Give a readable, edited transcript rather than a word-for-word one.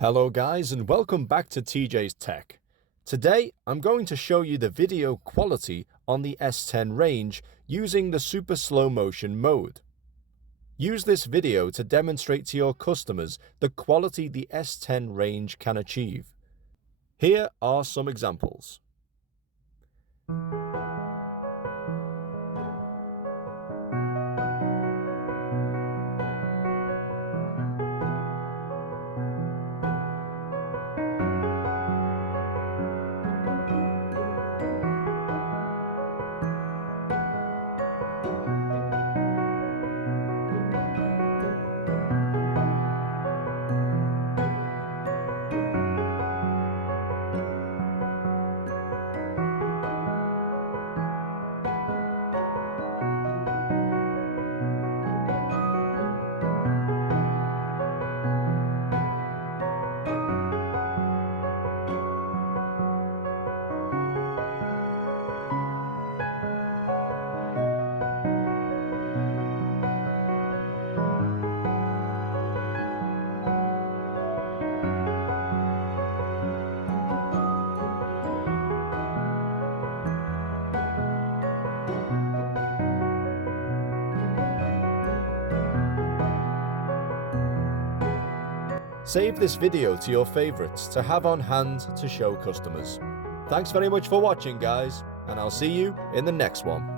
Hello guys and welcome back to TJ's Tech. Today I'm going to show you the video quality on the S10 range using the super slow motion mode. Use this video to demonstrate to your customers the quality the S10 range can achieve. Here are some examples. Save this video to your favorites to have on hand to show customers. Thanks very much for watching guys, and I'll see you in the next one.